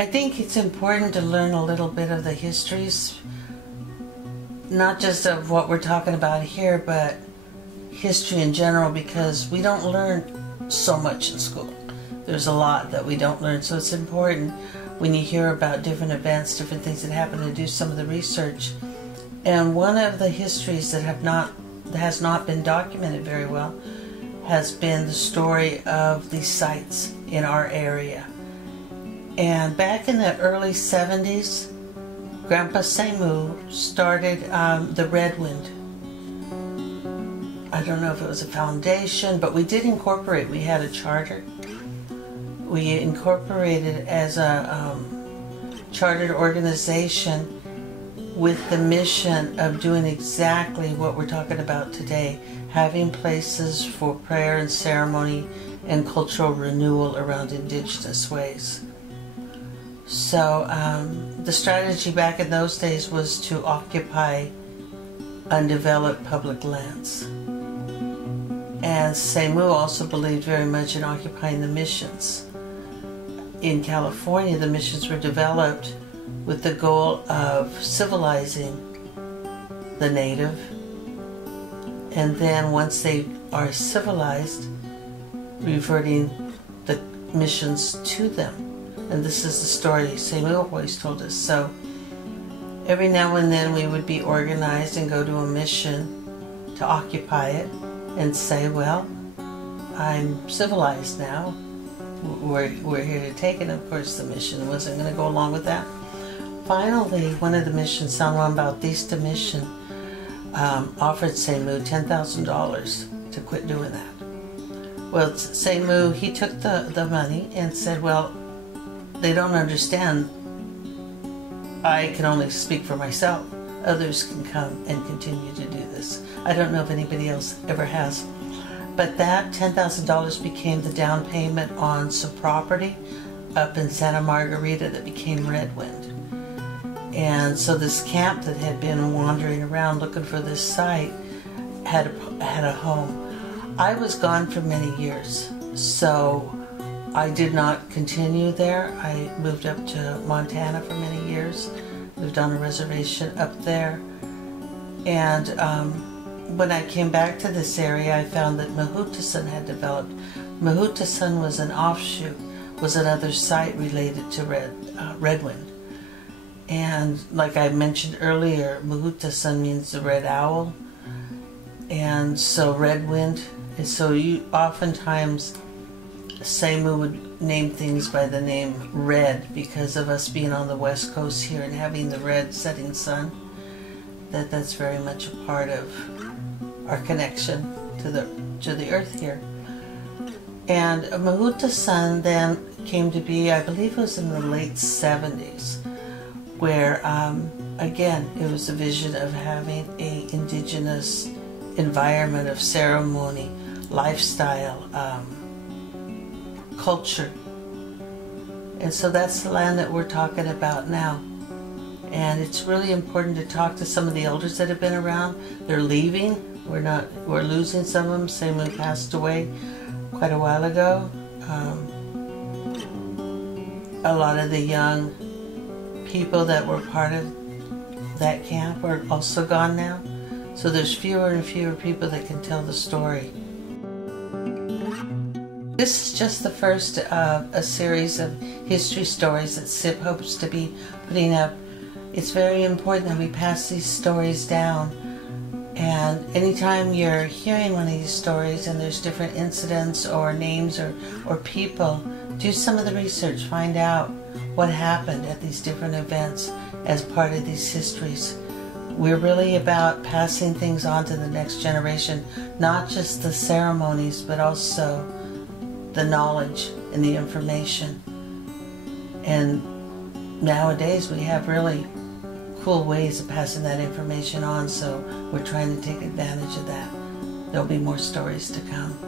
I think it's important to learn a little bit of the histories, not just of what we're talking about here, but history in general, because we don't learn so much in school. There's a lot that we don't learn, so it's important when you hear about different events, different things that happen, to do some of the research. And one of the histories that has not been documented very well has been the story of these sites in our area. And back in the early 70s, Grandpa Semu started the Red Wind. I don't know if it was a foundation, but we did incorporate. We had a charter. We incorporated it as a chartered organization with the mission of doing exactly what we're talking about today, having places for prayer and ceremony and cultural renewal around Indigenous ways. So the strategy back in those days was to occupy undeveloped public lands. And Semu also believed very much in occupying the missions. In California, the missions were developed with the goal of civilizing the native, and then once they are civilized, reverting the missions to them. And this is the story Semu always told us. So every now and then we would be organized and go to a mission to occupy it and say, well, I'm civilized now. We're here to take it. Of course, the mission wasn't going to go along with that. Finally, one of the missions, San Juan Bautista mission, offered Semu $10,000 to quit doing that. Well, Semu, he took the money and said, well, they don't understand. I can only speak for myself. Others can come and continue to do this. I don't know if anybody else ever has. But that $10,000 became the down payment on some property up in Santa Margarita that became Red Wind. And so this camp that had been wandering around looking for this site had a home. I was gone for many years, so I did not continue there. I moved up to Montana for many years, lived on a reservation up there. And when I came back to this area, I found that Mahutasan had developed. Mahutasan was an offshoot, was another site related to Red Wind. And like I mentioned earlier, Mahutasan means the red owl. And so Red Wind, and so you oftentimes, Semu would name things by the name red because of us being on the west coast here and having the red setting sun. That's very much a part of our connection to the earth here. And Mahutasan then came to be, I believe it was in the late 70s, where again it was a vision of having a indigenous environment of ceremony, lifestyle, culture. And so that's the land that we're talking about now. And it's really important to talk to some of the elders that have been around. They're leaving. We're losing some of them. Semu passed away quite a while ago. A lot of the young people that were part of that camp are also gone now. So there's fewer and fewer people that can tell the story. This is just the first of a series of history stories that SIP hopes to be putting up. It's very important that we pass these stories down. And anytime you're hearing one of these stories and there's different incidents or names or people, do some of the research. Find out what happened at these different events as part of these histories. We're really about passing things on to the next generation, not just the ceremonies, but also the knowledge and the information. And nowadays we have really cool ways of passing that information on, so we're trying to take advantage of that. There'll be more stories to come.